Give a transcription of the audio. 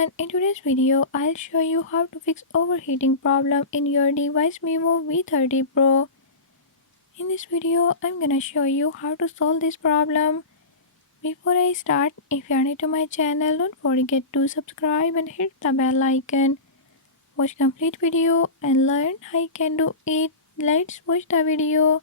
everyone, in today's video I'll show you how to fix overheating problem in your device Vivo V30 Pro. In this video I'm gonna show you how to solve this problem. Before I start, if you are new to my channel, don't forget to subscribe and hit the bell icon. Watch complete video and learn how you can do it. Let's watch the video.